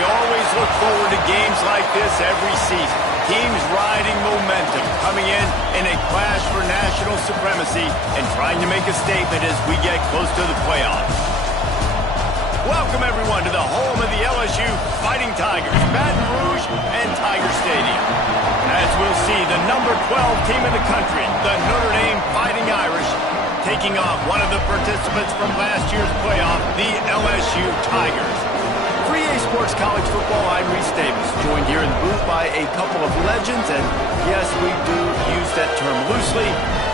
We always look forward to games like this every season. Teams riding momentum, coming in a clash for national supremacy and trying to make a statement as we get close to the playoffs. Welcome, everyone, to the home of the LSU Fighting Tigers, Baton Rouge and Tiger Stadium. As we'll see, the number 12 team in the country, the Notre Dame Fighting Irish, taking on one of the participants from last year's playoff, the LSU Tigers. For EA Sports College Football, I'm Reese Davis, joined here in the booth by a couple of legends, and yes, we do use that term loosely.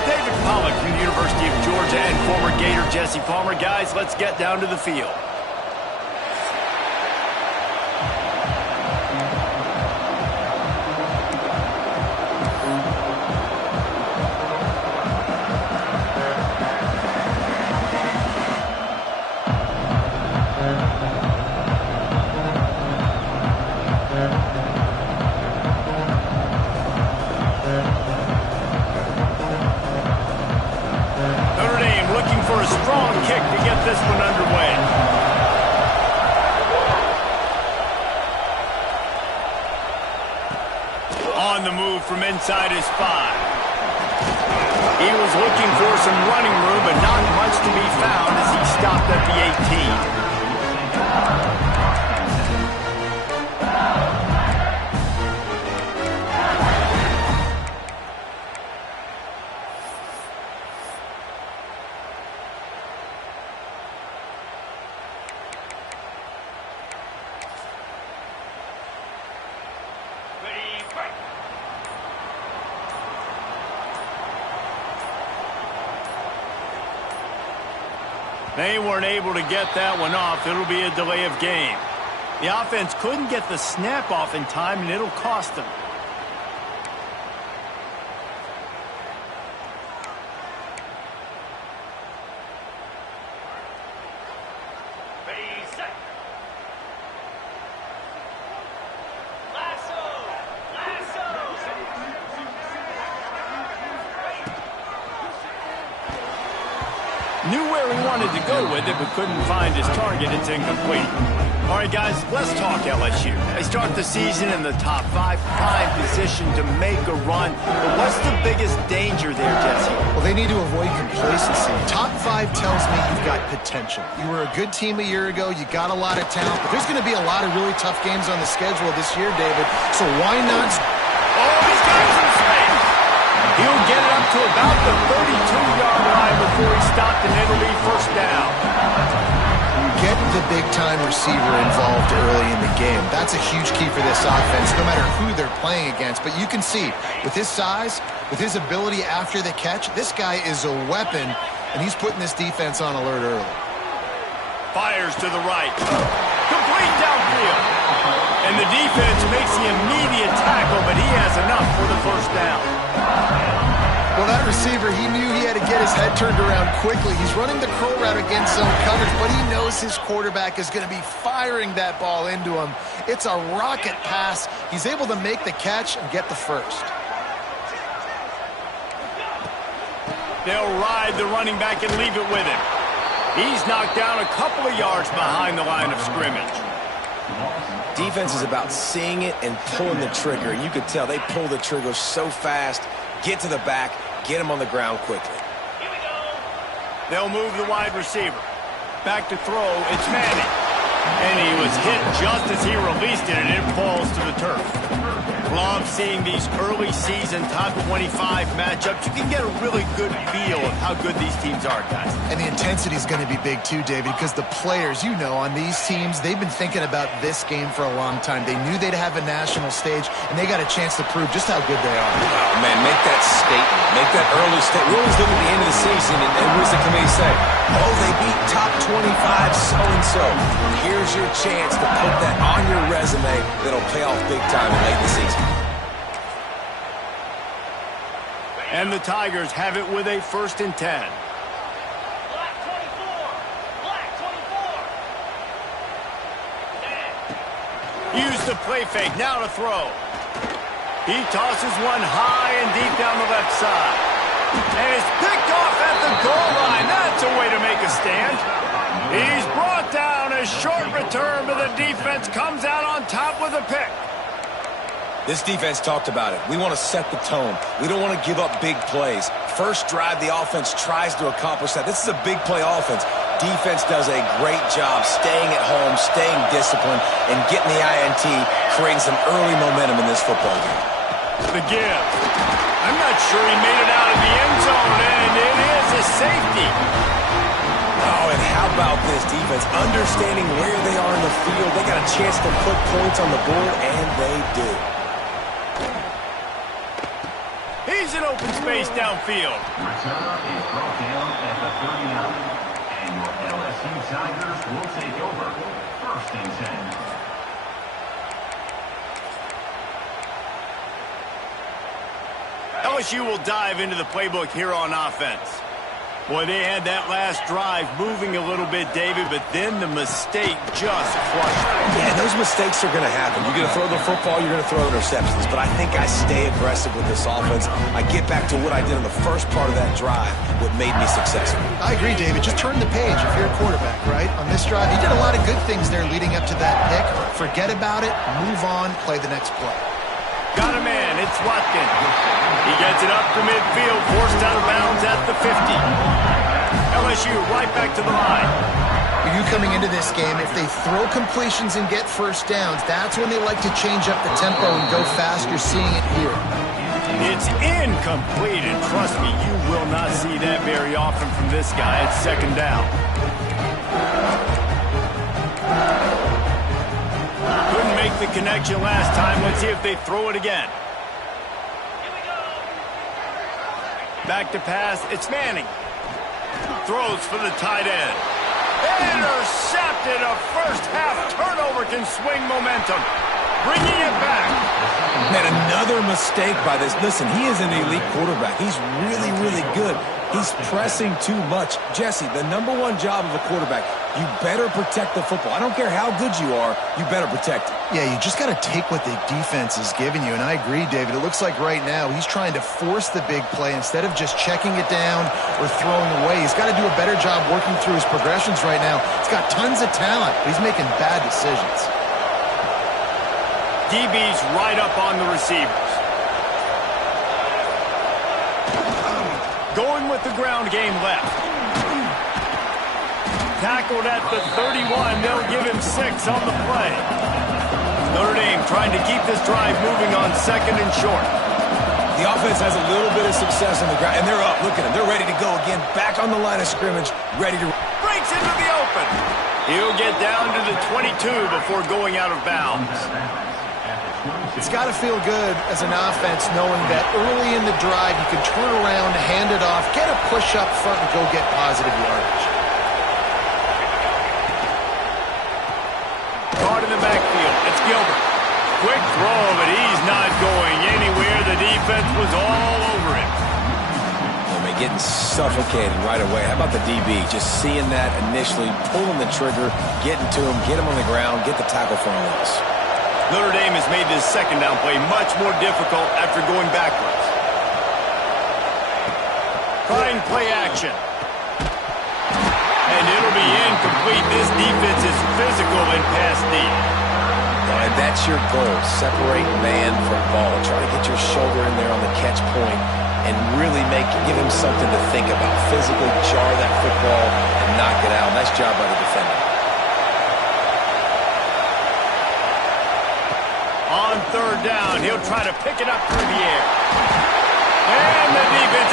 David Pollack from the University of Georgia and former Gator Jesse Palmer. Guys, let's get down to the field. This one underway. On the move from inside his 5. He was looking for some running room, but not much to be found as he stopped at the 18. They weren't able to get that one off. It'll be a delay of game. The offense couldn't get the snap off in time, and it'll cost them. Knew where he wanted to go with it, but couldn't find his target. It's incomplete. All right, guys, let's talk LSU. They start the season in the top 5, prime position to make a run. But what's the biggest danger there, Jesse? Well, they need to avoid complacency. Top 5 tells me you've got potential. You were a good team a year ago. You got a lot of talent. But there's going to be a lot of really tough games on the schedule this year, David. So why not? Oh, he's got some space. He'll get it up to about the 32-yard line before he stopped, and it'll be first down. Get the big-time receiver involved early in the game. That's a huge key for this offense, no matter who they're playing against. But you can see, with his size, with his ability after the catch, this guy is a weapon, and he's putting this defense on alert early. Fires to the right. Complete downfield. And the defense makes the immediate tackle, but he has enough for the first down. Well, that receiver, he knew he had to get his head turned around quickly. He's running the curl route against zone coverage, but he knows his quarterback is going to be firing that ball into him. It's a rocket pass. He's able to make the catch and get the first. They'll ride the running back and leave it with him. He's knocked down a couple of yards behind the line of scrimmage. Defense is about seeing it and pulling the trigger, and you could tell they pull the trigger so fast, get to the back, get him on the ground quickly. Here we go. They'll move the wide receiver. Back to throw, it's Manning. And he was hit just as he released it, and it falls to the turf. Love seeing these early season top 25 matchups. You can get a really good feel of how good these teams are, guys. And the intensity is going to be big too, David, because the players, you know, on these teams, they've been thinking about this game for a long time. They knew they'd have a national stage, and they got a chance to prove just how good they are. Oh, man, make that statement. Make that early statement. We always look at the end of the season, and what does the committee say? Oh, they beat top 25 so-and-so. Here's your chance to put that on your resume that'll pay off big time late in the season. And the Tigers have it with a 1st and 10. Black 24. Black 24. Use the play fake. Now to throw. He tosses one high and deep down the left side. And it's picked off at the goal line. That's a way to make a stand. He's brought down as short return, but the defense comes out on top with a pick. This defense talked about it. We want to set the tone. We don't want to give up big plays. First drive, the offense tries to accomplish that. This is a big play offense. Defense does a great job staying at home, staying disciplined, and getting the INT, creating some early momentum in this football game. The give. I'm not sure he made it out of the end zone, and it is a safety. Oh, and how about this defense? Understanding where they are in the field. They got a chance to put points on the board, and they do. He's in open space downfield. Return is brought down at the 39. And your LSU Tigers will take over. 1st and 10. LSU will dive into the playbook here on offense. Boy, they had that last drive moving a little bit, David, but then the mistake just crushed them. Yeah, those mistakes are going to happen. You're going to throw the football, you're going to throw interceptions. But I think I stay aggressive with this offense. I get back to what I did in the first part of that drive, what made me successful. I agree, David. Just turn the page if you're a quarterback, right? On this drive, he did a lot of good things there leading up to that pick. Forget about it, move on, play the next play. Got a man, it's Watkins. He gets it up to midfield, forced out of bounds at the 50. LSU right back to the line. For you coming into this game, if they throw completions and get first downs, that's when they like to change up the tempo and go fast. You're seeing it here. It's incomplete, and trust me, you will not see that very often from this guy. It's 2nd down. Couldn't make the connection last time. Let's see if they throw it again. Back to pass. It's Manning. Throws for the tight end. Intercepted. A first-half turnover can swing momentum. Bringing it back. Man, another mistake by this. Listen, he is an elite quarterback. He's really, really good. He's pressing too much. Jesse, the #1 job of a quarterback, you better protect the football. I don't care how good you are, you better protect it. Yeah, you just got to take what the defense is giving you, and I agree, David. It looks like right now he's trying to force the big play instead of just checking it down or throwing away. He's got to do a better job working through his progressions right now. He's got tons of talent, but he's making bad decisions. DB's right up on the receivers. Going with the ground game left. Tackled at the 31. They'll give him 6 on the play. Notre Dame trying to keep this drive moving on 2nd and short. The offense has a little bit of success on the ground, and they're up. Look at them. They're ready to go again. Back on the line of scrimmage, ready to... Breaks into the open. He'll get down to the 22 before going out of bounds. It's got to feel good as an offense knowing that early in the drive you can turn around, hand it off, get a push up front, and go get positive yardage. Caught in the backfield. It's Gilbert. Quick throw, but he's not going anywhere. The defense was all over him. Getting suffocated right away. How about the DB? Just seeing that initially, pulling the trigger, getting to him, get him on the ground, get the tackle for a loss. Notre Dame has made this 2nd down play much more difficult after going backwards. Trying play action. And it'll be incomplete. This defense is physical in pass deep. And that's your goal. Separate man from ball. Try to get your shoulder in there on the catch point and really give him something to think about. Physically jar that football and knock it out. Nice job by the defender. On 3rd down, he'll try to pick it up through the air. And the defense,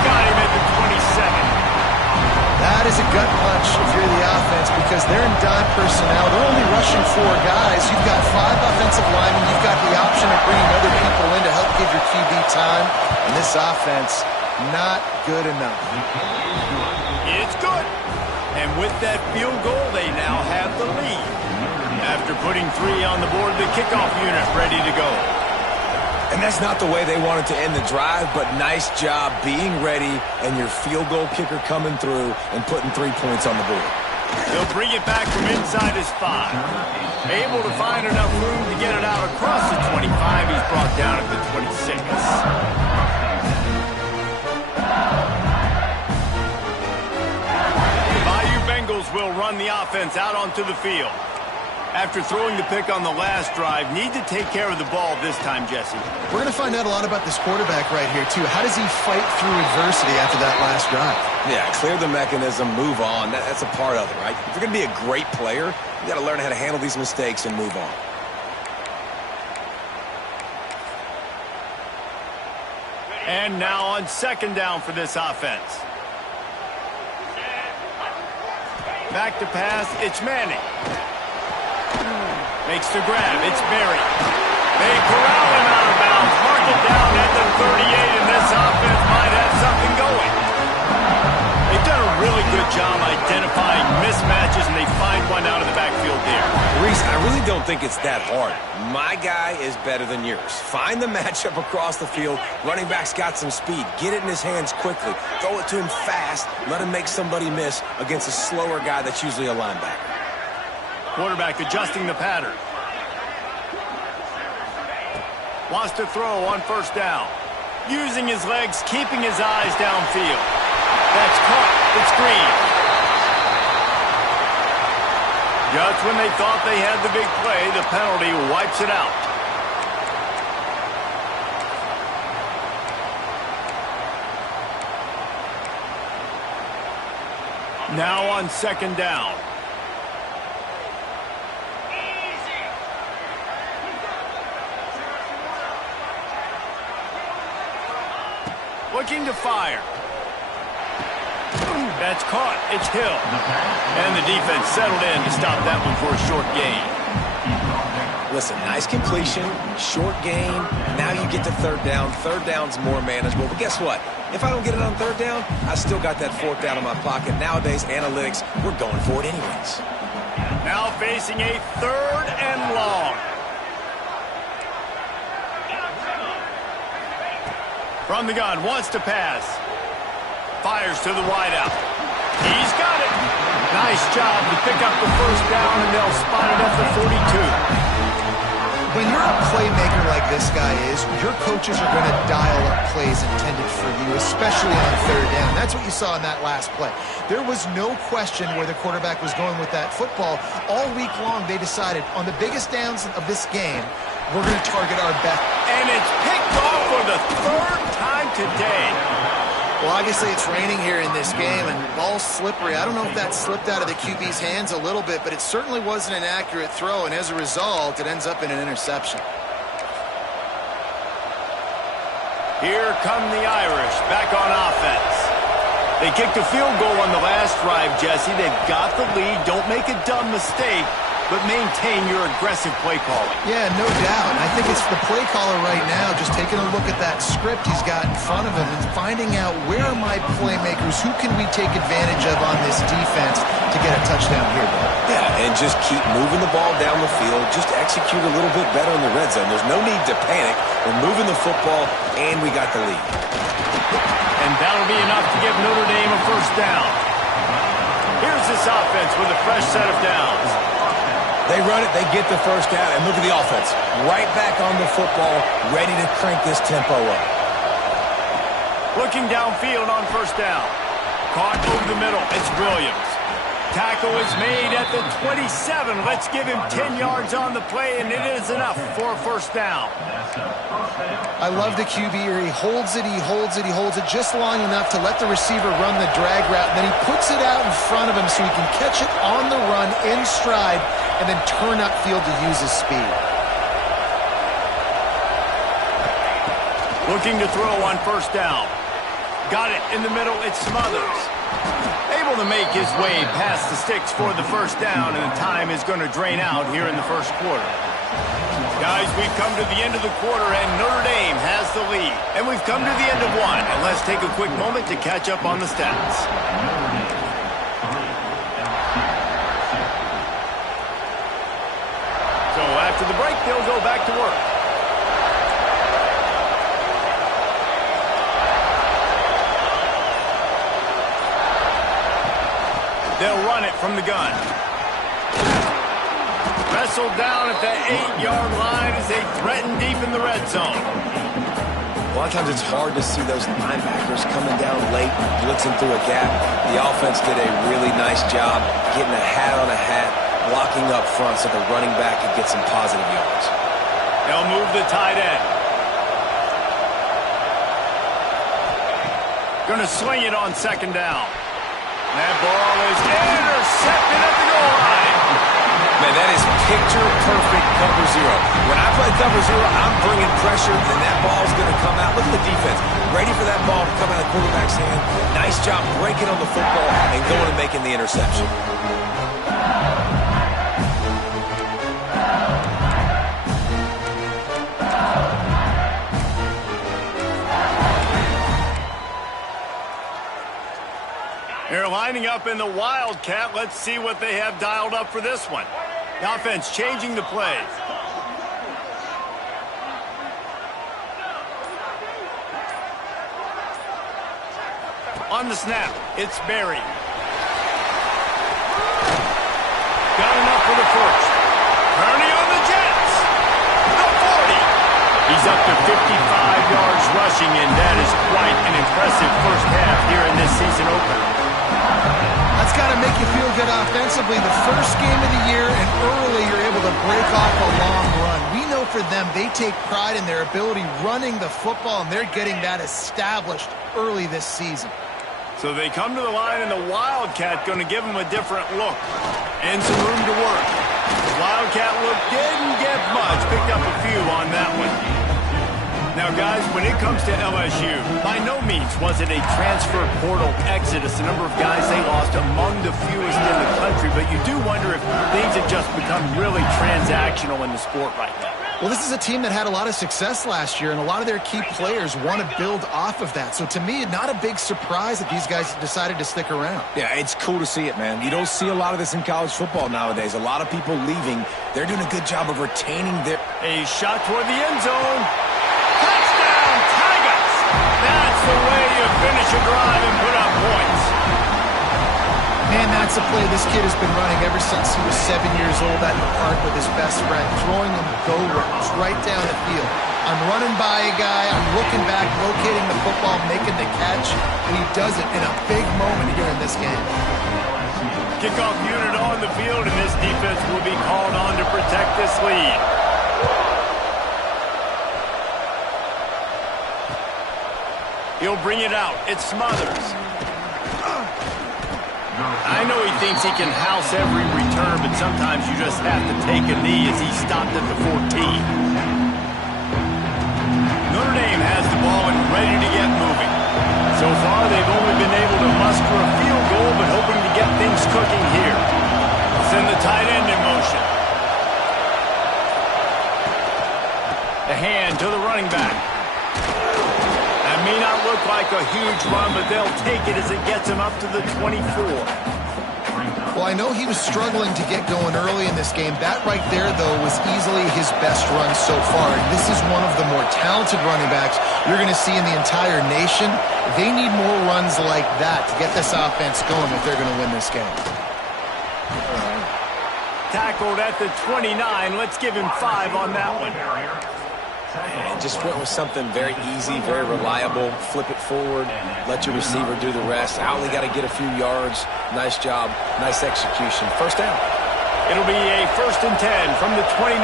got him at the 27. That is a gut punch if you're the offense because they're in dime personnel. They're only rushing 4 guys. You've got 5 offensive linemen. You've got the option of bringing other people in to help give your QB time. And this offense, not good enough. It's good. And with that field goal, they now have the lead. After putting 3 on the board, the kickoff unit ready to go. And that's not the way they wanted to end the drive, but nice job being ready and your field goal kicker coming through and putting 3 points on the board. He'll bring it back from inside his 5. Able to find enough room to get it out across the 25. He's brought down at the 26. The Bayou Bengals will run the offense out onto the field. After throwing the pick on the last drive, need to take care of the ball this time, Jesse. We're going to find out a lot about this quarterback right here, too. How does he fight through adversity after that last drive? Yeah, clear the mechanism, move on. That's a part of it, right? If you're going to be a great player, you got to learn how to handle these mistakes and move on. And now on second down for this offense. Back to pass, it's Manning. Makes the grab, it's Berry. They corral him out of bounds, mark it down at the 38, and this offense might have something going. They've done a really good job identifying mismatches, and they find one out of the backfield there. Reese, I really don't think it's that hard. My guy is better than yours. Find the matchup across the field. Running back's got some speed. Get it in his hands quickly. Throw it to him fast. Let him make somebody miss against a slower guy that's usually a linebacker. Quarterback adjusting the pattern. Wants to throw on first down. Using his legs, keeping his eyes downfield. That's caught. It's Green. Just when they thought they had the big play, the penalty wipes it out. Now on second down. Looking to fire. That's caught. It's Hill. And the defense settled in to stop that one for a short gain. Listen, nice completion, short gain. Now you get to third down. Third down's more manageable. But guess what? If I don't get it on third down, I still got that fourth down in my pocket. Nowadays, analytics, we're going for it anyways. Now facing a third and long. From the gun, wants to pass. Fires to the wideout. He's got it. Nice job to pick up the first down, and they'll spot it at the 42. When you're a playmaker like this guy is, your coaches are going to dial up plays intended for you, especially on third down. That's what you saw in that last play. There was no question where the quarterback was going with that football. All week long, they decided on the biggest downs of this game, we're going to target our best. And it's picked off for the third time today. Well, obviously it's raining here in this game, and the ball's slippery. I don't know if that slipped out of the QB's hands a little bit, but it certainly wasn't an accurate throw, and as a result, it ends up in an interception. Here come the Irish, back on offense. They kicked a field goal on the last drive, Jesse. They've got the lead. Don't make a dumb mistake, but maintain your aggressive play calling. Yeah, no doubt. And I think it's the play caller right now just taking a look at that script he's got in front of him and finding out where are my playmakers, who can we take advantage of on this defense to get a touchdown here, Bill. Yeah, and just keep moving the ball down the field. Just execute a little bit better in the red zone. There's no need to panic. We're moving the football, and we got the lead. And that'll be enough to give Notre Dame a first down. Here's this offense with a fresh set of downs. They run it, they get the first down, and look at the offense. Right back on the football, ready to crank this tempo up. Looking downfield on first down. Caught over the middle. It's Williams. Tackle is made at the 27. Let's give him 10 yards on the play, and it is enough for a first down. I love the QB here. He holds it, he holds it, he holds it just long enough to let the receiver run the drag route. And then he puts it out in front of him so he can catch it on the run in stride and then turn upfield to use his speed. Looking to throw on first down. Got it in the middle. It's Smothers. Able to make his way past the sticks for the first down, and the time is going to drain out here in the first quarter. Guys, we've come to the end of the quarter, and Notre Dame has the lead. And we've come to the end of one, and let's take a quick moment to catch up on the stats. So after the break, they'll go back to work. They'll run it from the gun. Wrestled down at the 8-yard line as they threaten deep in the red zone. A lot of times it's hard to see those linebackers coming down late, blitzing through a gap. The offense did a really nice job getting a hat on a hat, blocking up front so the running back could get some positive yards. They'll move the tight end. Going to swing it on second down. That ball is intercepted at the goal line. Man, that is picture-perfect cover zero. When I play cover zero, I'm bringing pressure, and that ball's going to come out. Look at the defense. Ready for that ball to come out of the quarterback's hand. Nice job breaking on the football and going and making the interception. They're lining up in the Wildcat. Let's see what they have dialed up for this one. The offense changing the plays. On the snap, it's Berry. Got enough for the first. Turning on the Jets. The 40. He's up to 55 yards rushing, and that is quite an impressive first half here in this season opener. That's got to make you feel good offensively. The first game of the year, and early you're able to break off a long run. We know for them, they take pride in their ability running the football, and they're getting that established early this season. So they come to the line, and the Wildcat going to give them a different look and some room to work. The Wildcat look didn't get much. Picked up a few on that one. Now, guys, when it comes to LSU, by no means was it a transfer portal exodus. The number of guys they lost among the fewest in the country, but you do wonder if things have just become really transactional in the sport right now. Well, this is a team that had a lot of success last year, and a lot of their key players want to build off of that. So to me, not a big surprise that these guys decided to stick around. Yeah, it's cool to see it, man. You don't see a lot of this in college football nowadays. A lot of people leaving. They're doing a good job of retaining their... A shot toward the end zone. Touchdown, Tigers! That's the way you finish a drive and put up points. Man, that's a play this kid has been running ever since he was 7 years old out in the park with his best friend, throwing him go routes right down the field. I'm running by a guy, I'm looking back, locating the football, making the catch, and he does it in a big moment here in this game. Kickoff unit on the field, and this defense will be called on to protect this lead. He'll bring it out. It's Smothers. I know he thinks he can house every return, but sometimes you just have to take a knee as he stopped at the 14. Notre Dame has the ball and ready to get moving. So far, they've only been able to muster a field goal, but hoping to get things cooking here. Send the tight end in motion. The hand to the running back. That may not look like a huge run, but they'll take it as it gets him up to the 24. Well, I know he was struggling to get going early in this game. That right there, though, was easily his best run so far. And this is one of the more talented running backs you're going to see in the entire nation. They need more runs like that to get this offense going if they're going to win this game. Tackled at the 29. Let's give him 5 on that one. And just went with something very easy, very reliable. Flip it forward, let your receiver do the rest. I only got to get a few yards. Nice job, nice execution. First down. It'll be a 1st and 10 from the 29.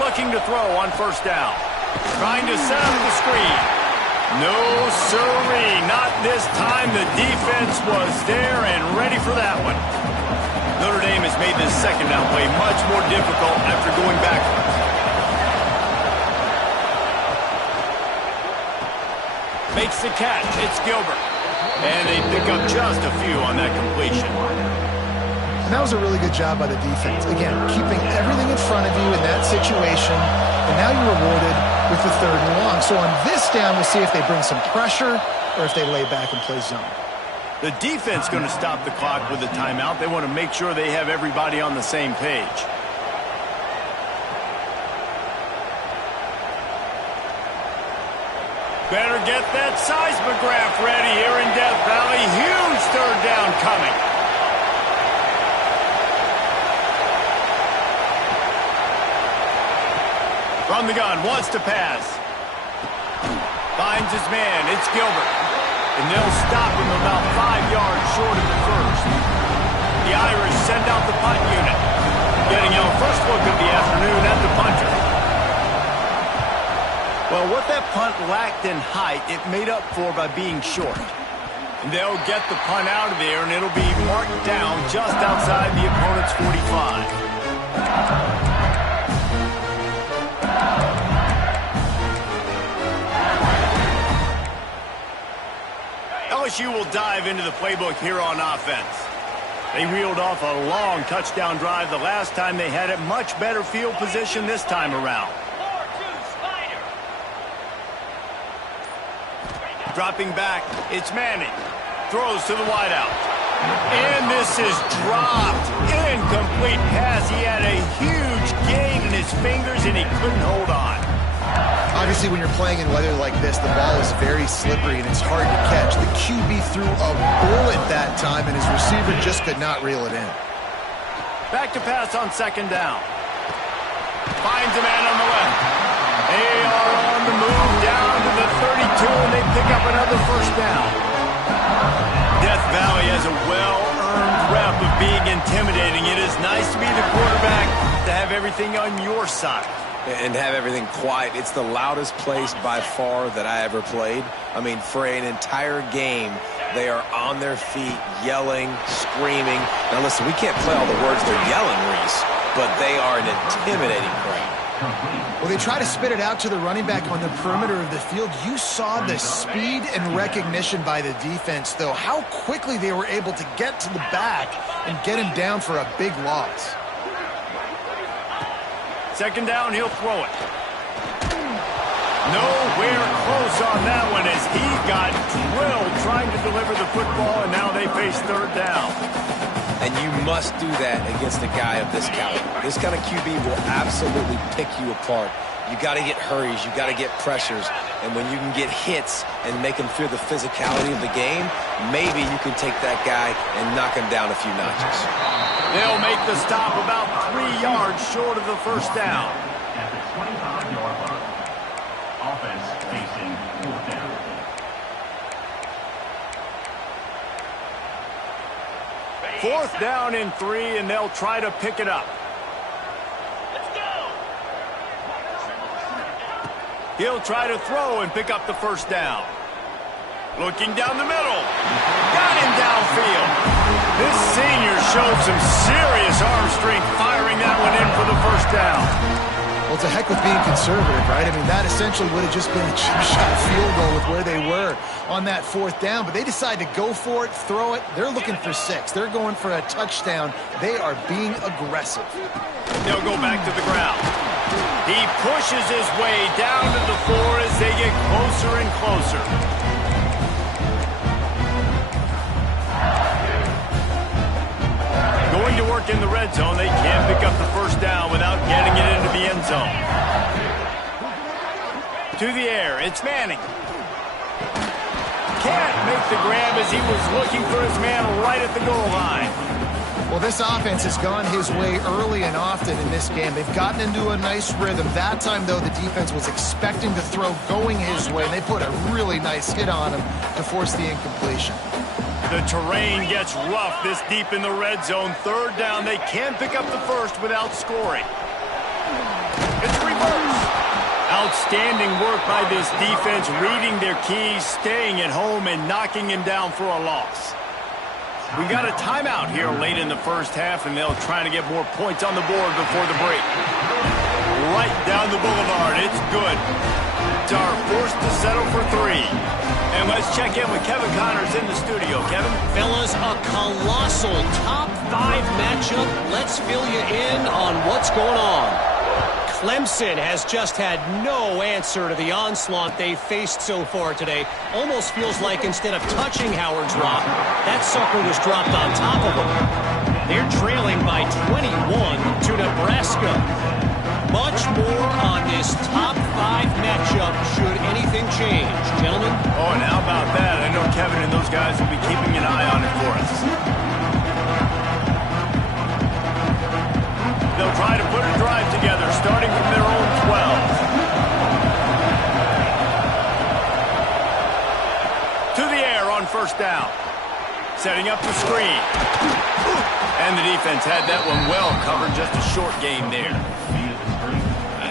Looking to throw on 1st down. Trying to set up the screen. No sirree, not this time. The defense was there and ready for that one. Notre Dame has made this 2nd down play much more difficult after going backwards. Makes the catch. It's Gilbert. And they pick up just a few on that completion. And that was a really good job by the defense. Again, keeping everything in front of you in that situation, and now you're rewarded with the 3rd and long. So on this down, we'll see if they bring some pressure or if they lay back and play zone. The defense going to stop the clock with a timeout. They want to make sure they have everybody on the same page. Better get that seismograph ready here in Death Valley. Huge 3rd down coming. From the gun, wants to pass. Finds his man. It's Gilbert. And they'll stop him about 5 yards short of the first. The Irish send out the punt unit. Getting our first look of the afternoon at the punter. Well, what that punt lacked in height, it made up for by being short. And they'll get the punt out of there, and it'll be marked down just outside the opponent's 45. LSU will dive into the playbook here on offense. They reeled off a long touchdown drive the last time they had it. Much better field position this time around. Dropping back, it's Manning. Throws to the wideout. And this is dropped. Incomplete pass. He had a huge gain in his fingers, and he couldn't hold on. Obviously, when you're playing in weather like this, the ball is very slippery, and it's hard to catch. The QB threw a bullet that time, and his receiver just could not reel it in. Back to pass on second down. Finds a man on the left. They are on the move down to the 32, and they pick up another first down. Death Valley has a well-earned rep of being intimidating. It is nice to be the quarterback, to have everything on your side. And have everything quiet. It's the loudest place by far that I ever played. I mean, for an entire game, they are on their feet, yelling, screaming. Now, listen, we can't play all the words they're yelling, Reese, but they are an intimidating crowd. Well, they try to spit it out to the running back on the perimeter of the field. You saw the speed and recognition by the defense, though, how quickly they were able to get to the back and get him down for a big loss. Second down, he'll throw it. Nowhere close on that one as he got drilled trying to deliver the football, and now they face third down. And you must do that against a guy of this caliber. This kind of QB will absolutely pick you apart. You got to get hurries, you got to get pressures, and when you can get hits and make him feel the physicality of the game, maybe you can take that guy and knock him down a few notches. They'll make the stop about 3 yards short of the first down. At the 25-yard line. Offense facing fourth down. Fourth down and 3, and they'll try to pick it up. Let's go. He'll try to throw and pick up the first down. Looking down the middle. Got him downfield. This senior showed some serious arm strength firing that one in for the first down. Well, it's a heck with being conservative, right? I mean, that essentially would have just been a chip shot field goal with where they were on that fourth down. But they decide to go for it, throw it. They're looking for 6. They're going for a touchdown. They are being aggressive. They'll go back to the ground. He pushes his way down to the 4 as they get closer and closer. Going to work in the red zone. They can't pick up the first down without getting it into the end zone. To the air, it's Manning. Can't make the grab as he was looking for his man right at the goal line. Well, this offense has gone his way early and often in this game. They've gotten into a nice rhythm. That time, though, the defense was expecting the throw going his way, and they put a really nice hit on him to force the incompletion. The terrain gets rough this deep in the red zone. Third down, they can't pick up the first without scoring. It's reverse. Outstanding work by this defense, reading their keys, staying at home, and knocking him down for a loss. We got a timeout here late in the first half, and they'll try to get more points on the board before the break. Right down the boulevard. It's good. Are forced to settle for 3. And let's check in with Kevin Connors in the studio. Kevin? Fellas, a colossal top 5 matchup. Let's fill you in on what's going on. Clemson has just had no answer to the onslaught they've faced so far today. Almost feels like instead of touching Howard's Rock, that sucker was dropped on top of him. They're trailing by 21 to Nebraska. Much more on this top 5 matchup should anything change. Gentlemen? Oh, and how about that? I know Kevin and those guys will be keeping an eye on it for us. They'll try to put a drive together, starting from their own 12. To the air on first down. Setting up the screen. And the defense had that one well covered. Just a short game there.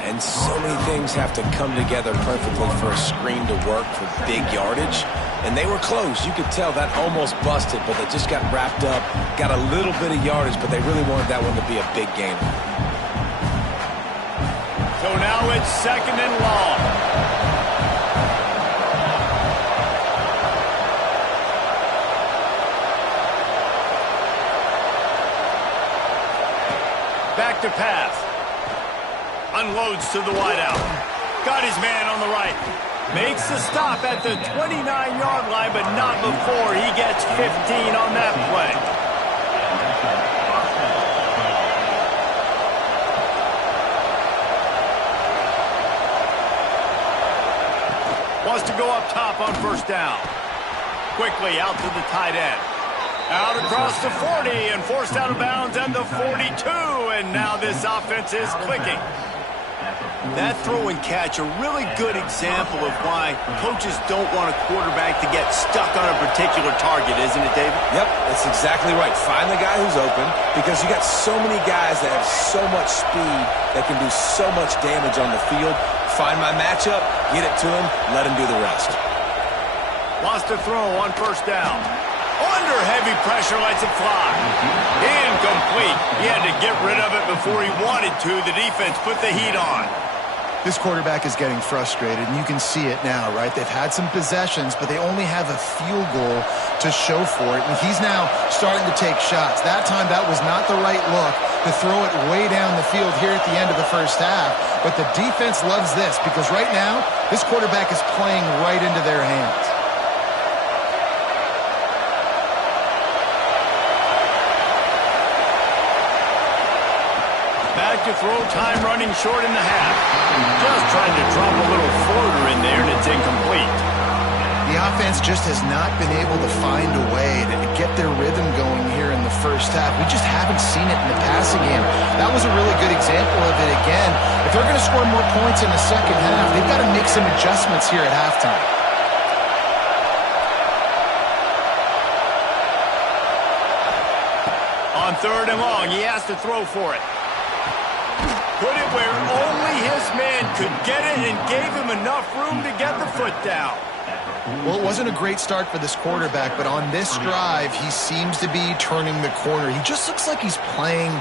And so many things have to come together perfectly for a screen to work for big yardage. And they were close. You could tell that almost busted, but they just got wrapped up, got a little bit of yardage, but they really wanted that one to be a big game. So now it's second and long. Back to pass. Unloads to the wideout. Got his man on the right. Makes the stop at the 29-yard line, but not before he gets 15 on that play. Wants to go up top on first down. Quickly out to the tight end. Out across the 40 and forced out of bounds and the 42. And now this offense is clicking. That throw and catch, a really good example of why coaches don't want a quarterback to get stuck on a particular target, isn't it, David? Yep, that's exactly right. Find the guy who's open because you got so many guys that have so much speed that can do so much damage on the field. Find my matchup, get it to him, let him do the rest. Wants to throw on first down. Under heavy pressure, lets it fly. Incomplete. He had to get rid of it before he wanted to. The defense put the heat on. This quarterback is getting frustrated, and you can see it now, right? They've had some possessions, but they only have a field goal to show for it, and he's now starting to take shots. That time, that was not the right look to throw it way down the field here at the end of the first half, but the defense loves this because right now, this quarterback is playing right into their hands. Back to throw, time running short in the half. Just trying to drop a little floater in there, and it's incomplete. The offense just has not been able to find a way to get their rhythm going here in the first half. We just haven't seen it in the passing game. That was a really good example of it again. If they're going to score more points in the second half, they've got to make some adjustments here at halftime. On third and long, he has to throw for it. Put it where only his man could get it and gave him enough room to get the foot down. Well, it wasn't a great start for this quarterback, but on this drive, he seems to be turning the corner. He just looks like he's playing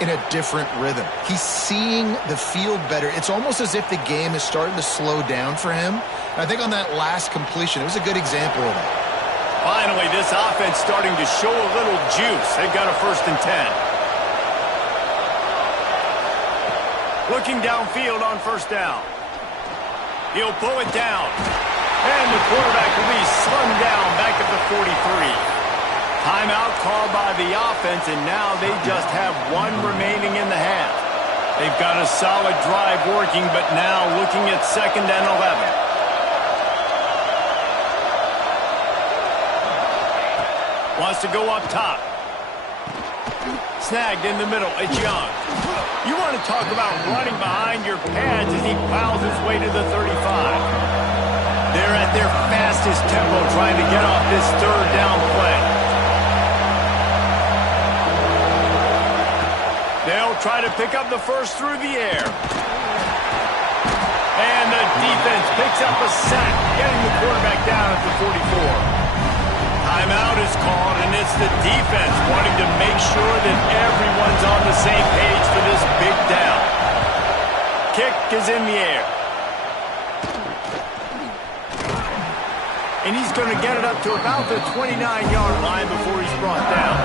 in a different rhythm. He's seeing the field better. It's almost as if the game is starting to slow down for him. And I think on that last completion, it was a good example of that. Finally, this offense starting to show a little juice. They've got a 1st and 10. Looking downfield on first down. He'll pull it down. And the quarterback will be slung down back at the 43. Timeout called by the offense, and now they just have one remaining in the half. They've got a solid drive working, but now looking at 2nd and 11. Wants to go up top. Snagged in the middle. It's Young. You want to talk about running behind your pads as he plows his way to the 35. They're at their fastest tempo trying to get off this 3rd down play. They'll try to pick up the first through the air. And the defense picks up a sack, getting the quarterback down at the 44. Timeout is called, and it's the defense wanting to make sure that everyone's on the same page for this big down. Kick is in the air. And he's going to get it up to about the 29-yard line before he's brought down.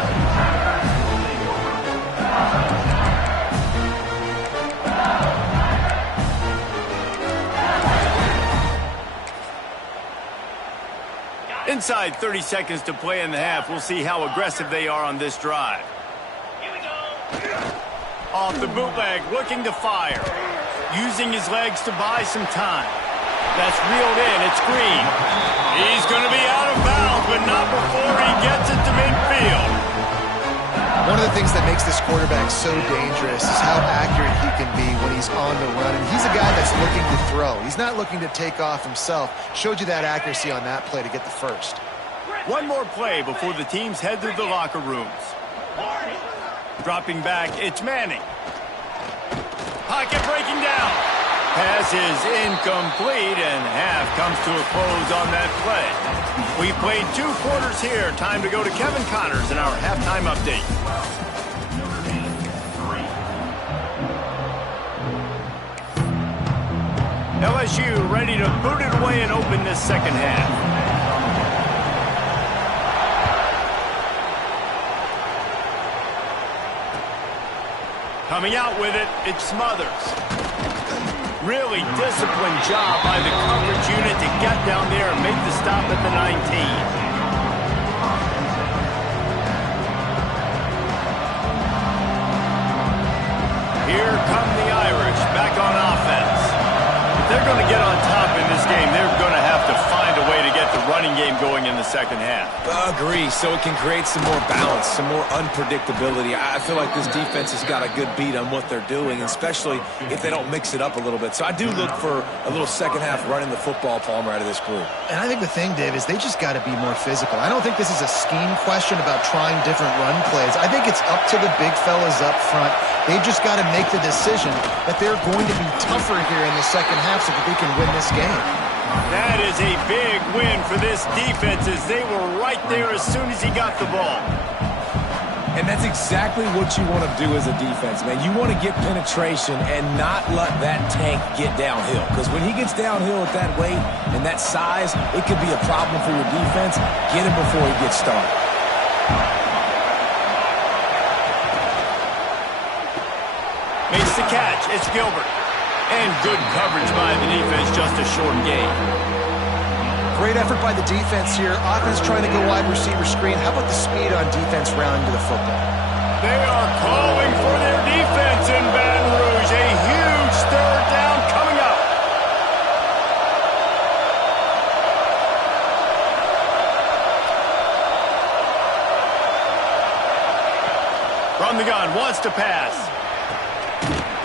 Inside 30 seconds to play in the half. We'll see how aggressive they are on this drive. Here we go. Off the bootleg, looking to fire. Using his legs to buy some time. That's reeled in. It's Green. He's going to be out of bounds, but not before he gets it to midfield. One of the things that makes this quarterback so dangerous is how accurate he can be when he's on the run. And he's a guy that's looking to throw. He's not looking to take off himself. Showed you that accuracy on that play to get the first. One more play before the teams head to the locker rooms. Dropping back, it's Manning. Pocket breaking down. Pass is incomplete, and half comes to a close on that play. We've played 2 quarters here. Time to go to Kevin Connors in our halftime update. Notre Dame 3. LSU ready to boot it away and open this second half. Coming out with it, it's Smothers. Really disciplined job by the coverage unit to get down there and make the stop at the 19. Here come the Irish back on offense. If they're going to get on top in this game, they're going to have to find a way to get the running game going in the second half. Agree, so it can create some more balance, some more unpredictability. I feel like this defense has got a good beat on what they're doing, especially if they don't mix it up a little bit. So I do look for a little second half running the football, Palmer, out of this group. And I think the thing, Dave, is they just got to be more physical. I don't think this is a scheme question about trying different run plays. I think it's up to the big fellas up front. They've just got to make the decision that they're going to be tougher here in the second half so that they can win this game. That is a big win for this defense as they were right there as soon as he got the ball. And that's exactly what you want to do as a defense, man. You want to get penetration and not let that tank get downhill. Because when he gets downhill at that weight and that size, it could be a problem for your defense. Get him before he gets started. Makes the catch. It's Gilbert. And good coverage by the defense, just a short gain. Great effort by the defense here. Offense trying to go wide receiver screen. How about the speed on defense rounding to the football? They are calling for their defense in Baton Rouge. A huge third down coming up. From the gun, wants to pass.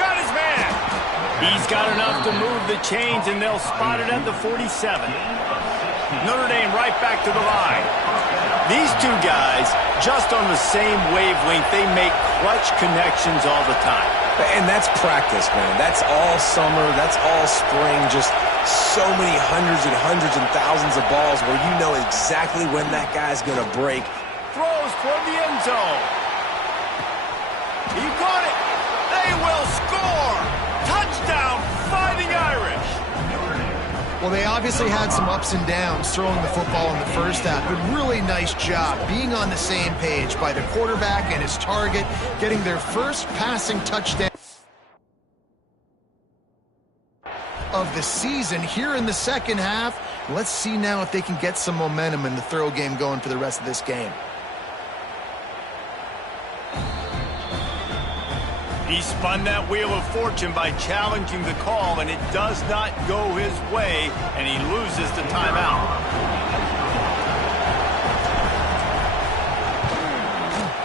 Got his man. He's got enough to move the chains, and they'll spot it at the 47. Notre Dame right back to the line. These two guys, just on the same wavelength, they make clutch connections all the time. And that's practice, man. That's all summer. That's all spring. Just so many hundreds and thousands of balls where you know exactly when that guy's going to break. Throws toward the end zone. He caught it. They will score. Touchdown, Fighting Irish. Well, they obviously had some ups and downs throwing the football in the first half, but really nice job being on the same page by the quarterback and his target, getting their first passing touchdown of the season here in the second half. Let's see now if they can get some momentum in the throw game going for the rest of this game. He spun that wheel of fortune by challenging the call, and it does not go his way, and he loses the timeout.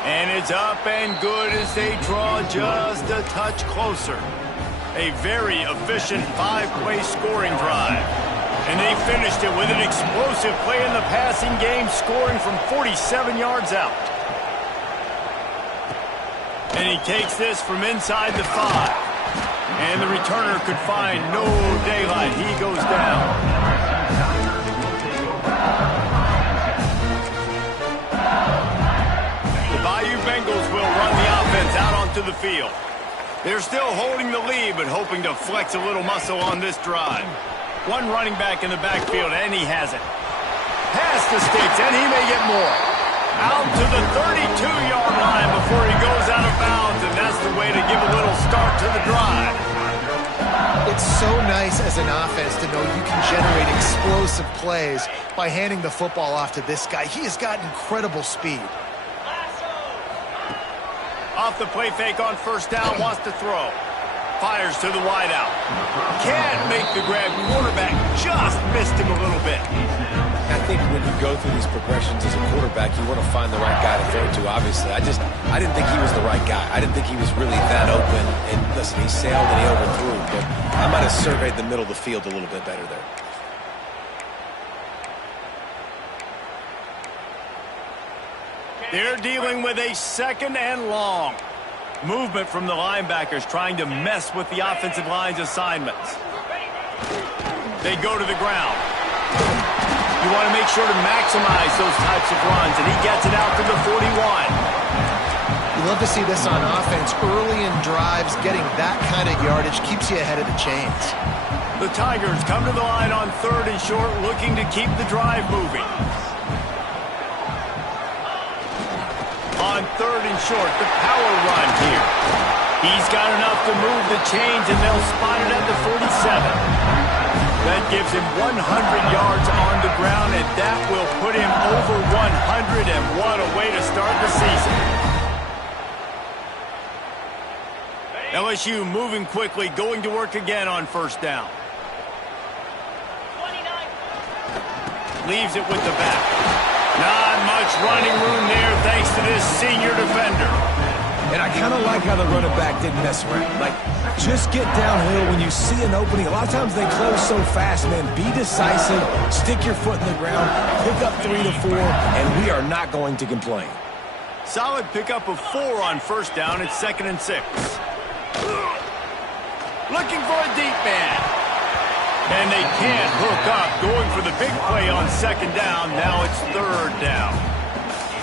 And it's up and good as they draw just a touch closer. A very efficient 5-play scoring drive. And they finished it with an explosive play in the passing game, scoring from 47 yards out. And he takes this from inside the 5. And the returner could find no daylight. He goes down. The Bayou Bengals will run the offense out onto the field. They're still holding the lead, but hoping to flex a little muscle on this drive. One running back in the backfield, and he has it. Past the sticks, and he may get more. Out to the 32-yard line before he goes out of bounds, and that's the way to give a little start to the drive. It's so nice as an offense to know you can generate explosive plays by handing the football off to this guy. He has got incredible speed. Off the play fake on first down, wants to throw. Fires to the wideout. Can't make the grab. Quarterback just missed him a little bit. I think when you go through these progressions as a quarterback, you want to find the right guy to throw to, obviously. I didn't think he was the right guy. I didn't think he was really that open. And listen, he sailed and he overthrew, but I might have surveyed the middle of the field a little bit better there. They're dealing with a 2nd and long. Movement from the linebackers trying to mess with the offensive line's assignments. They go to the ground. You want to make sure to maximize those types of runs, and he gets it out to the 41. You love to see this on offense. Early in drives, getting that kind of yardage keeps you ahead of the chains. The Tigers come to the line on 3rd and short, looking to keep the drive moving. On 3rd and short, the power run here. He's got enough to move the chains, and they'll spot it at the 47. That gives him 100 yards on the ground, and that will put him over 100, and what a way to start the season. LSU moving quickly, going to work again on 1st down. Leaves it with the back. Not much running room there thanks to this senior defender. And I kind of like how the running back didn't mess around. Like, just get downhill when you see an opening. A lot of times they close so fast, man. Be decisive, stick your foot in the ground, pick up 3 to 4, and we are not going to complain. Solid pickup of 4 on 1st down. It's 2nd and 6. Looking for a deep man. And they can't hook up. Going for the big play on 2nd down. Now it's 3rd down.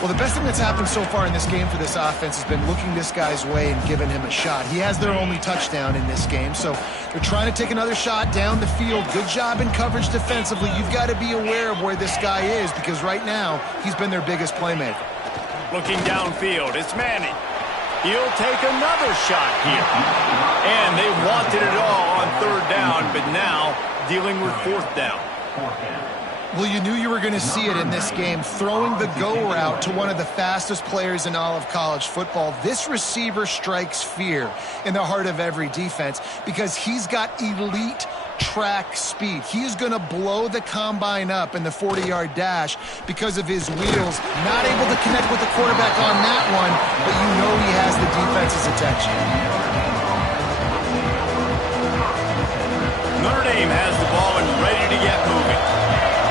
Well, the best thing that's happened so far in this game for this offense has been looking this guy's way and giving him a shot. He has their only touchdown in this game, so they're trying to take another shot down the field. Good job in coverage defensively. You've got to be aware of where this guy is because right now he's been their biggest playmaker. Looking downfield, it's Manning. He'll take another shot here. And they wanted it all on 3rd down, but now dealing with 4th down. Well, you knew you were going to see it in this game, throwing the go route to one of the fastest players in all of college football. This receiver strikes fear in the heart of every defense because he's got elite track speed. He's going to blow the combine up in the 40-yard dash because of his wheels. Not able to connect with the quarterback on that one, but you know he has the defense's attention. Notre Dame has the ball and ready to get moving.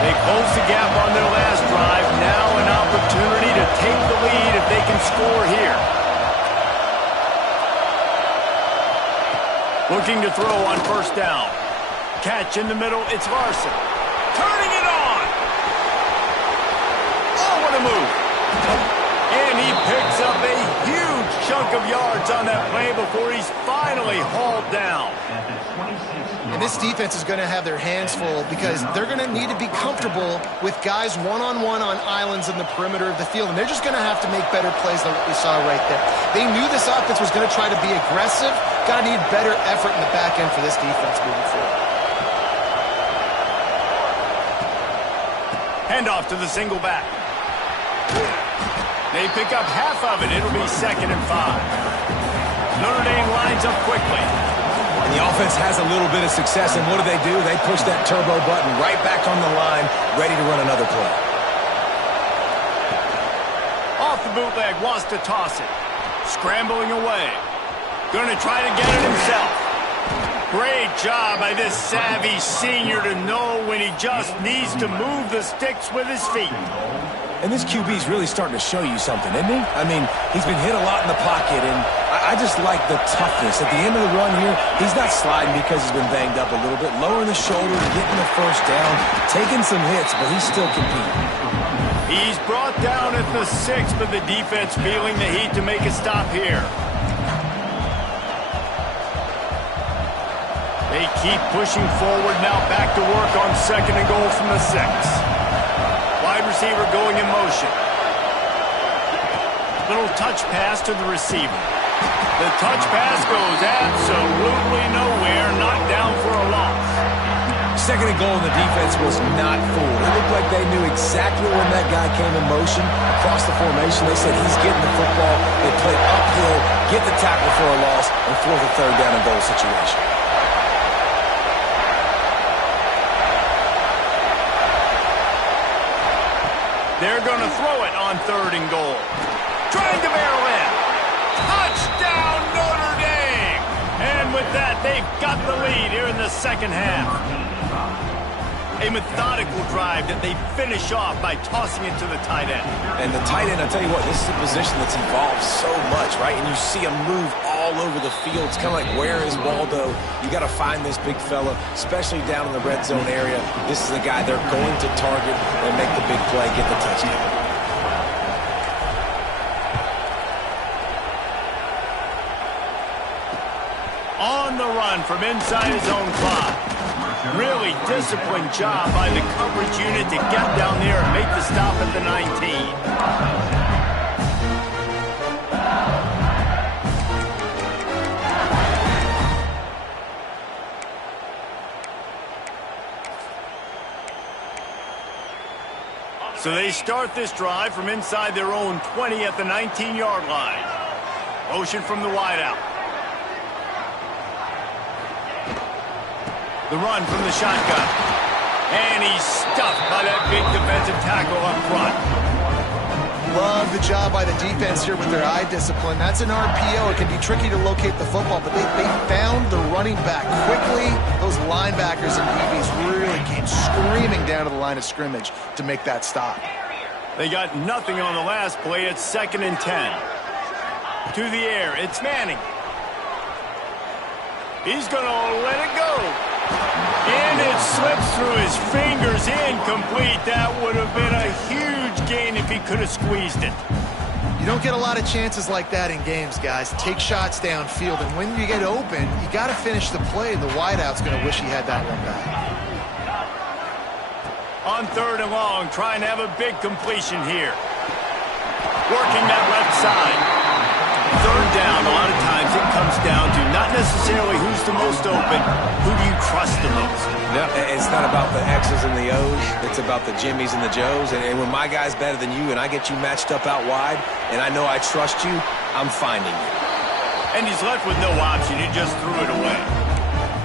They close the gap on their last drive. Now an opportunity to take the lead if they can score here. Looking to throw on 1st down. Catch in the middle. It's Larson. Turning it on. Oh, what a move. And he picks up a huge chunk of yards on that play before he's finally hauled down. And this defense is going to have their hands full because they're going to need to be comfortable with guys one-on-one on islands in the perimeter of the field. And they're just going to have to make better plays than what we saw right there. They knew this offense was going to try to be aggressive. Got to need better effort in the back end for this defense moving forward. Handoff to the single back. They pick up half of it. It'll be 2nd and 5. Notre Dame lines up quickly. And the offense has a little bit of success, and what do? They push that turbo button right back on the line, ready to run another play. Off the bootleg, wants to toss it. Scrambling away. Going to try to get it himself. Great job by this savvy senior to know when he just needs to move the sticks with his feet. And this QB's really starting to show you something, isn't he? I mean, he's been hit a lot in the pocket, and I just like the toughness. At the end of the run here, he's not sliding because he's been banged up a little bit. Lowering the shoulder, getting the 1st down, taking some hits, but he's still competing. He's brought down at the 6, but the defense feeling the heat to make a stop here. They keep pushing forward now, back to work on 2nd and goal from the 6. Wide receiver going in motion. Little touch pass to the receiver. The touch pass goes absolutely nowhere, knocked down for a loss. 2nd and goal, and the defense was not fooled. It looked like they knew exactly when that guy came in motion, across the formation. They said he's getting the football. They played uphill, get the tackle for a loss, and force a 3rd down and goal situation. They're going to throw it on 3rd and goal. Trying to barrel in. Touchdown, Notre Dame! And with that, they've got the lead here in the second half. A methodical drive that they finish off by tossing it to the tight end. And the tight end, I'll tell you what, this is a position that's evolved so much, right? And you see him move all over the field. It's kind of like, where is Waldo? You got to find this big fella, especially down in the red zone area. This is the guy they're going to target and make the big play, get the touchdown. On the run from inside his own 5. Really disciplined job by the coverage unit to get down there and make the stop at the 19. So they start this drive from inside their own 20 at the 19-yard line. Motion from the wideout. The run from the shotgun. And he's stuffed by that big defensive tackle up front. Love the job by the defense here with their eye discipline. That's an RPO. It can be tricky to locate the football, but they found the running back quickly. Those linebackers and DBs really came screaming down to the line of scrimmage to make that stop. They got nothing on the last play. It's 2nd and 10. To the air. It's Manning. He's going to let it go. And it slips through his fingers, incomplete. That would have been a huge gain if he could have squeezed it. You don't get a lot of chances like that in games, guys. Take shots downfield, and when you get open, you got to finish the play, and the wideout's going to wish he had that one back. On 3rd and long, trying to have a big completion here. Working that left side. 3rd down, a lot of times it comes down to not necessarily who's the most open, who do you trust the most? No, it's not about the X's and the O's. It's about the Jimmies and the Joes. And when my guy's better than you and I get you matched up out wide and I know I trust you, I'm finding you. And he's left with no option. He just threw it away.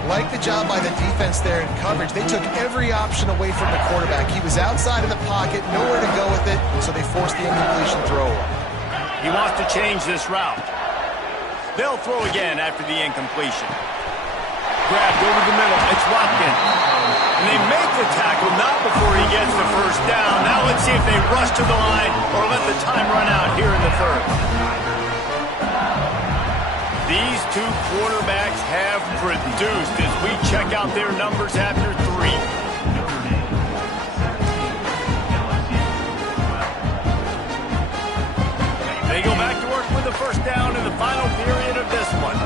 Like the job by the defense there in coverage. They took every option away from the quarterback. He was outside of the pocket, nowhere to go with it, so they forced the incompletion throw. He wants to change this route. They'll throw again after the incompletion. Grabbed over the middle. It's Watkins. And they make the tackle not before he gets the 1st down. Now let's see if they rush to the line or let the time run out here in the 3rd. These two quarterbacks have produced as we check out their numbers after 3. They go back to work with the 1st down in the final period of this one.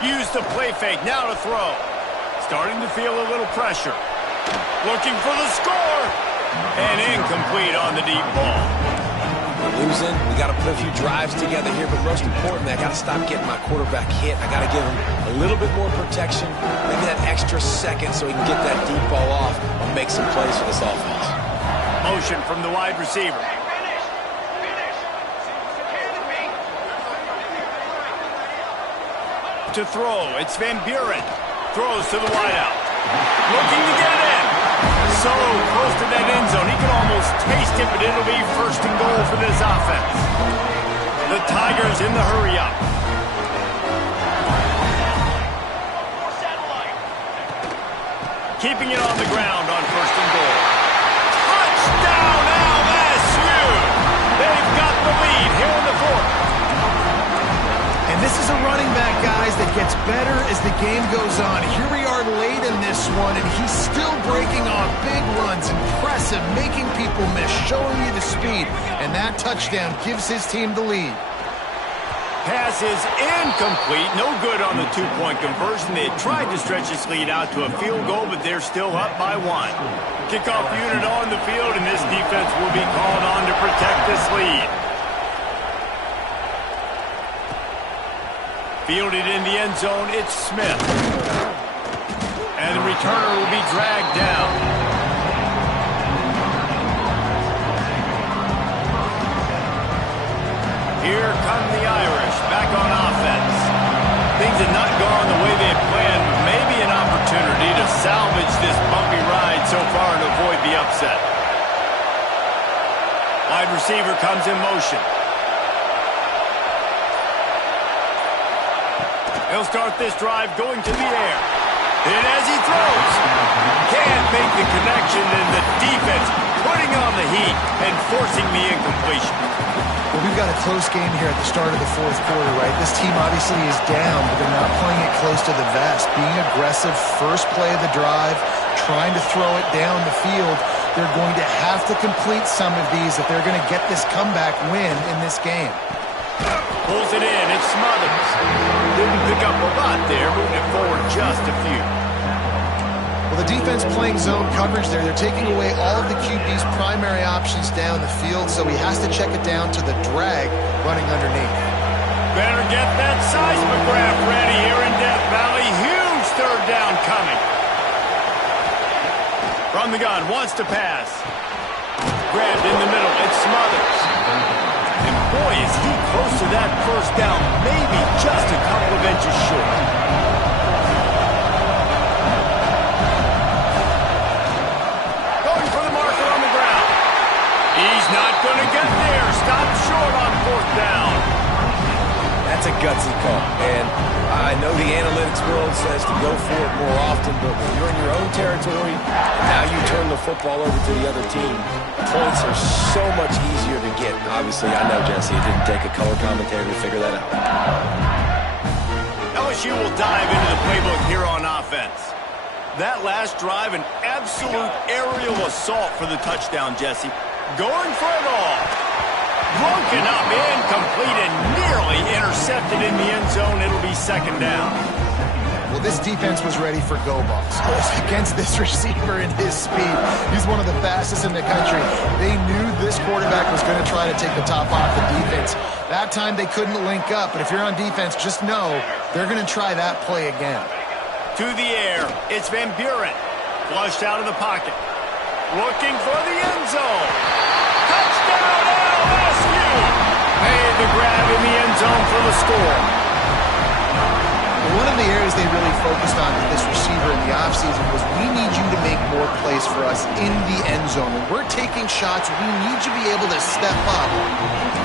Use the play fake, now to throw. Starting to feel a little pressure. Looking for the score. And incomplete on the deep ball. We're losing. We got to put a few drives together here, but most importantly, I got to stop getting my quarterback hit. I got to give him a little bit more protection, maybe that extra second so he can get that deep ball off and make some plays for this offense. Motion from the wide receiver. To throw, it's Van Buren. Throws to the wideout. Looking to get it in. So close to that end zone. He can almost taste it, but it'll be 1st and goal for this offense. The Tigers in the hurry-up. Keeping it on the ground on 1st and goal. Touchdown, LSU! They've got the lead here in the 4th. And this is a running back, guys, that gets better as the game goes on. Here we are late in this one, and he's still breaking off big runs. Impressive, making people miss, showing you the speed. And that touchdown gives his team the lead. Pass is incomplete. No good on the 2-point conversion. They tried to stretch this lead out to a field goal, but they're still up by 1. Kickoff unit on the field, and this defense will be called on to protect this lead. Fielded in the end zone, it's Smith. And the returner will be dragged down. Here come the Irish back on offense. Things had not gone the way they had planned. Maybe an Wide receiver comes in motion. He'll start this drive going to the air. And as he throws, can't make the connection, and the defense putting on the heat and forcing the incompletion. Well, we've got a close game here at the start of the fourth quarter, right? This team obviously is down, but they're not playing it close to the vest. Being aggressive, first play of the drive, trying to throw it down the field. They're going to have to complete some of these if they're going to get this comeback win in this game. Pulls it in, it's Smothers. Didn't pick up a lot there, moving it forward just a few. Well, the defense playing zone coverage there. They're taking away all of the QB's primary options down the field, so he has to check it down to the drag running underneath. Better get that seismograph ready here in Death Valley. Huge third down coming. From the gun, wants to pass. Grabbed in the middle, it's Smothers. And boy, is he close to that first down, maybe just a couple of inches short. Going for the marker on the ground. He's not going to get there. Stopped short on fourth down. That's a gutsy call, and I know the analytics world says to go for it more often, but when you're in your own territory, and now you turn the football over to the other team, points are so much easier to get. Obviously, I know, Jesse, it didn't take a color commentator to figure that out. LSU will dive into the playbook here on offense. That last drive, an absolute aerial assault for the touchdown, Jesse. Going for it all. Broken up, incomplete, and nearly intercepted in the end zone. It'll be second down. Well, this defense was ready for go balls against this receiver and his speed. He's one of the fastest in the country. They knew this quarterback was going to try to take the top off the defense. That time they couldn't link up, but if you're on defense, just know they're going to try that play again. To the air, it's Van Buren. Flushed out of the pocket. Looking for the end zone. Touchdown, LSU! Made the grab in the end zone for the score. One of the areas they really focused on with this receiver in the offseason was we need you to make more plays for us in the end zone. When we're taking shots, we need you to be able to step up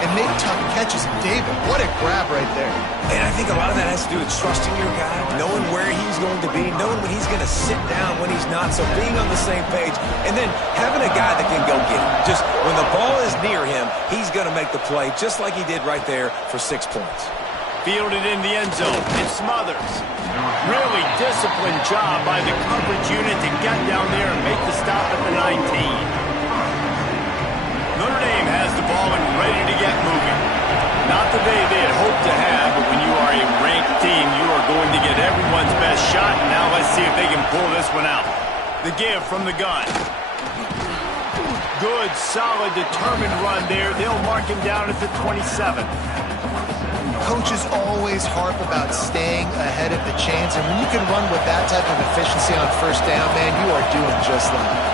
and make tough catches. David, what a grab right there. And I think a lot of that has to do with trusting your guy, knowing where he's going to be, knowing when he's going to sit down, when he's not, so being on the same page, and then having a guy that can go get it. Just when the ball is near him, he's going to make the play, just like he did right there for 6 points. Fielded in the end zone. It's Smothers. Really disciplined job by the coverage unit to get down there and make the stop at the 19. Notre Dame has the ball and ready to get moving. Not the day they had hoped to have, but when you are a ranked team, you are going to get everyone's best shot. Now let's see if they can pull this one out. The give from the gun. Good, solid, determined run there. They'll mark him down at the 27. Coaches always harp about staying ahead of the chains, and when you can run with that type of efficiency on first down, man, you are doing just that.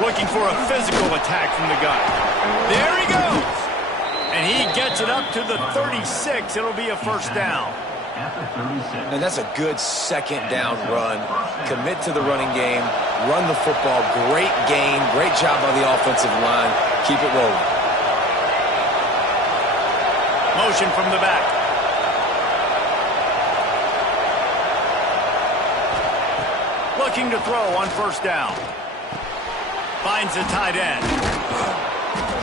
Looking for a physical attack from the gun. There he goes! And he gets it up to the 36. It'll be a first down. And that's a good second down run. Commit to the running game. Run the football. Great gain. Great job by the offensive line. Keep it rolling. Motion from the back. Looking to throw on first down. Finds the tight end.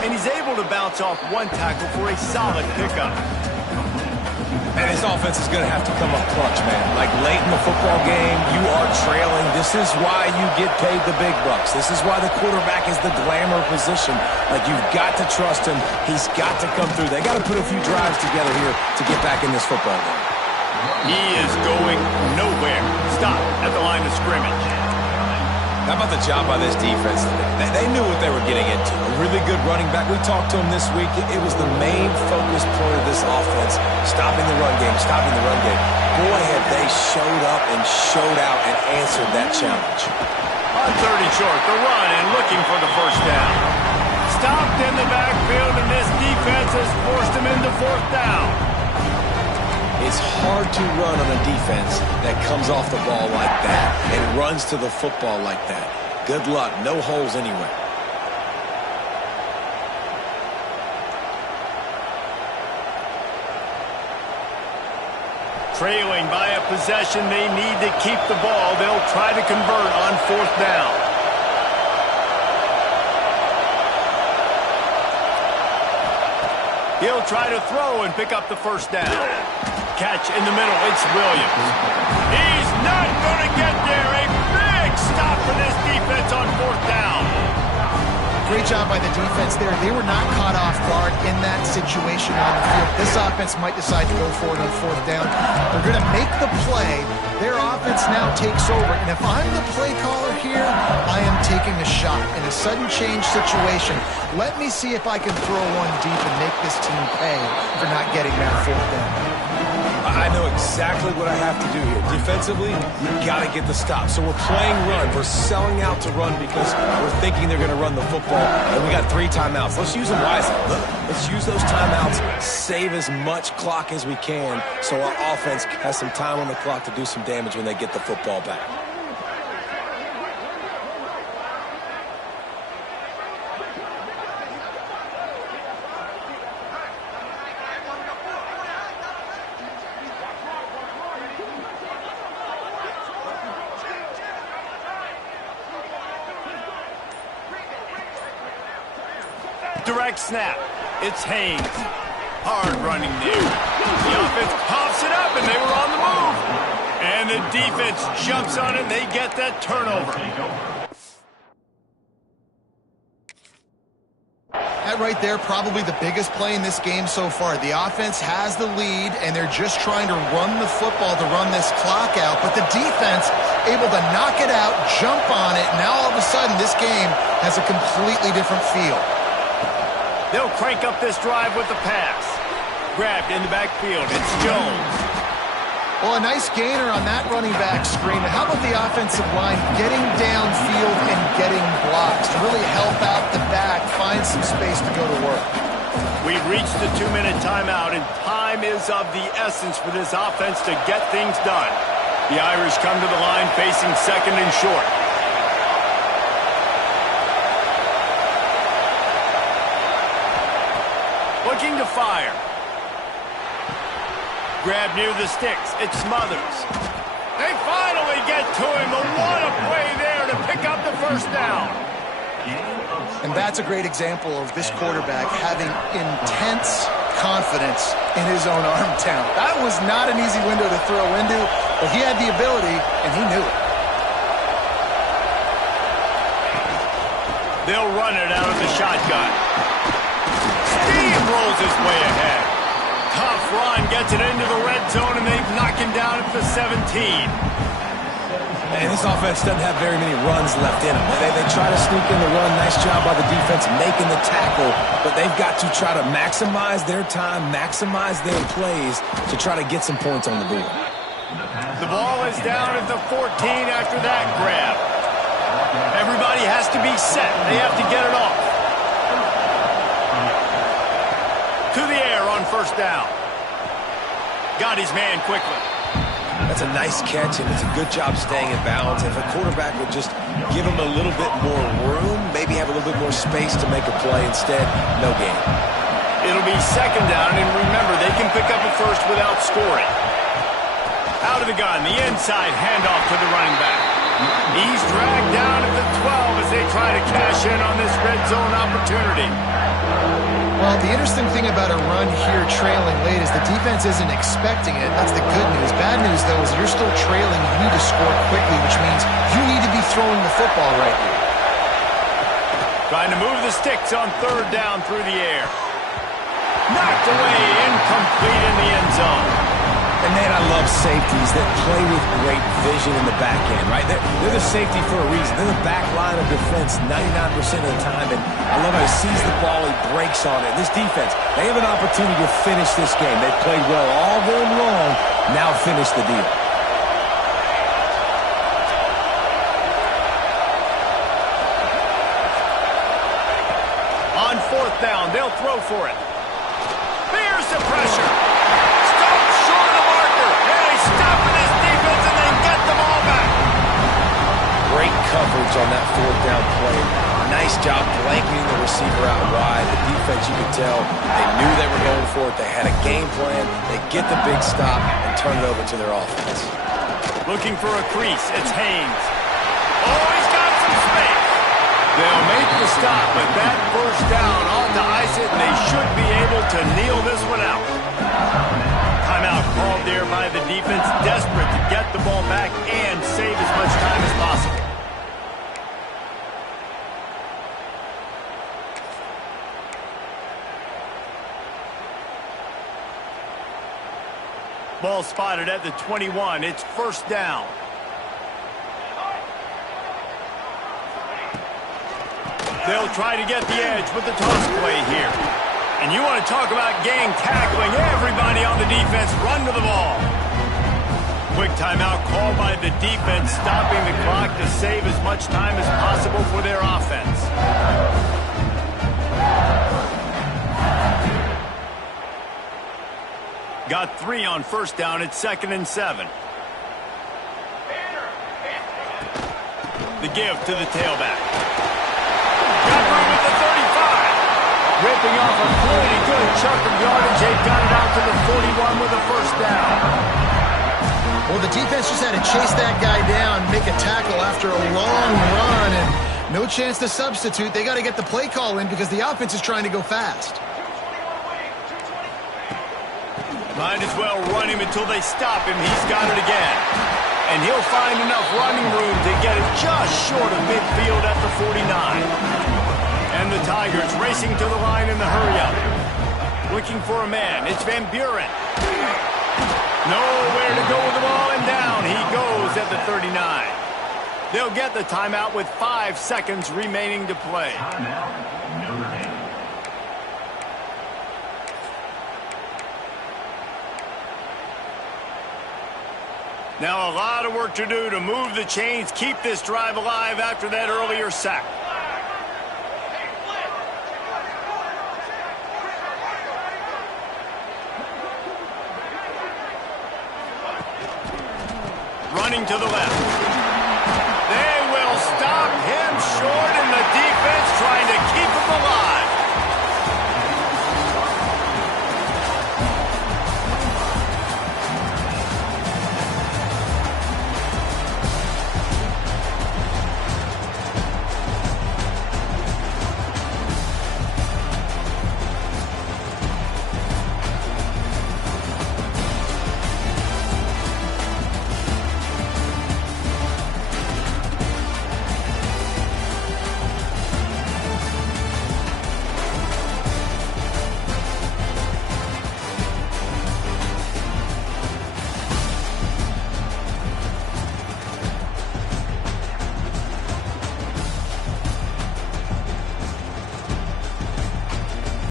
And he's able to bounce off one tackle for a solid pickup. And his offense is going to have to come up clutch, man. Like late in the football game, you are trailing. This is why you get paid the big bucks. This is why the quarterback is the glamour position. Like, you've got to trust him. He's got to come through. They got to put a few drives together here to get back in this football game. He is going nowhere. Stop at the line of scrimmage. How about the job by this defense today? They knew what they were getting into. A really good running back. We talked to him this week. It was the main focus point of this offense. Stopping the run game, stopping the run game. Boy, have they showed up and showed out and answered that challenge. On 30 short, the run and looking for the first down. Stopped in the backfield, and this defense has forced him into fourth down. It's hard to run on a defense that comes off the ball like that and runs to the football like that. Good luck. No holes anywhere. Trailing by a possession, they need to keep the ball. They'll try to convert on 4th down. He'll try to throw and pick up the 1st down. Catch in the middle, it's Williams. He's not going to get there. A big stop for this defense on 4th down. Great job by the defense there. They were not caught off guard in that situation on the field. This offense might decide to go for it on 4th down. They're going to make the play. Their offense now takes over. And if I'm the play caller here, I am taking a shot. In a sudden change situation, let me see if I can throw one deep and make this team pay for not getting that 4th down. I know exactly what I have to do here. Defensively, you got to get the stop. So we're playing run. We're selling out to run because we're thinking they're going to run the football. And we got 3 timeouts. Let's use them wisely. Let's use those timeouts, save as much clock as we can so our offense has some time on the clock to do some damage when they get the football back. Direct snap. It's Haynes. Hard running there. The offense pops it up, and they were on the move. And the defense jumps on it, and they get that turnover. That right there, probably the biggest play in this game so far. The offense has the lead, and they're just trying to run the football to run this clock out. But the defense able to knock it out, jump on it. Now all of a sudden, this game has a completely different feel. They'll crank up this drive with the pass. Grabbed in the backfield. It's Jones. Well, a nice gainer on that running back screen. How about the offensive line getting downfield and getting blocks to really help out the back, find some space to go to work? We've reached the 2-minute timeout, and time is of the essence for this offense to get things done. The Irish come to the line facing 2nd and short. Looking to fire. Grab near the sticks. It's Smothers. They finally get to him. But what a play there to pick up the 1st down. And that's a great example of this quarterback having intense confidence in his own arm talent. That was not an easy window to throw into, but he had the ability, and he knew it. They'll run it out of the shotgun. Steve rolls his way ahead. Tough run, gets it into the red zone, and they knock him down at the 17. And this offense doesn't have very many runs left in them. They try to sneak in the run. Nice job by the defense making the tackle, but they've got to try to maximize their time, maximize their plays to try to get some points on the board. The ball is down at the 14 after that grab. Everybody has to be set. They have to get it off. To the air on 1st down. Got his man quickly. That's a nice catch, and it's a good job staying in balance. If a quarterback would just give him a little bit more room, maybe have a little bit more space to make a play, instead, no gain. It'll be 2nd down, and remember, they can pick up a 1st without scoring. Out of the gun, the inside handoff to the running back. He's dragged down at the 12 as they try to cash in on this red zone opportunity. Well, the interesting thing about a run here trailing late is the defense isn't expecting it. That's the good news. Bad news, though, is you're still trailing. You need to score quickly, which means you need to be throwing the football right here. Trying to move the sticks on 3rd down through the air. Knocked away, incomplete in the end zone. And, man, I love safeties that play with great vision in the back end, right? They're the safety for a reason. They're the back line of defense 99% of the time, and I love how he sees the ball, he breaks on it. This defense, they have an opportunity to finish this game. They've played well all game long. Now finish the deal. On 4th down, they'll throw for it. There's the pressure. Stopped short of the marker. And they stop in this defense and they get the ball back. Great coverage on that 4th down play. Nice job blanketing the receiver out wide. The defense, you could tell, they knew they were going for it. They had a game plan. They get the big stop and turn it over to their offense. Looking for a crease. It's Haynes. Oh, he's got some space. They'll make the stop, but that first down ought to ice it, and they should be able to kneel this one out. Timeout called there by the defense, desperate to get the ball back and save as much time as possible. Ball spotted at the 21. It's first down. They'll try to get the edge with the toss play here. And you want to talk about gang tackling. Everybody on the defense run to the ball. Quick timeout called by the defense, stopping the clock to save as much time as possible for their offense. Got 3 on first down. It's 2nd and 7. The give to the tailback. Got room at the 35. Ripping off a pretty good chunk of yardage. They got it out to the 41 with a first down. Well, the defense just had to chase that guy down, make a tackle after a long run, and no chance to substitute. They got to get the play call in because the offense is trying to go fast. Might as well run him until they stop him. He's got it again. And he'll find enough running room to get it just short of midfield at the 49. And the Tigers racing to the line in the hurry-up. Looking for a man. It's Van Buren. Nowhere to go with the ball, and down he goes at the 39. They'll get the timeout with 5 seconds remaining to play. Timeout, Notre Dame. Now a lot of work to do to move the chains, keep this drive alive after that earlier sack. Running to the left.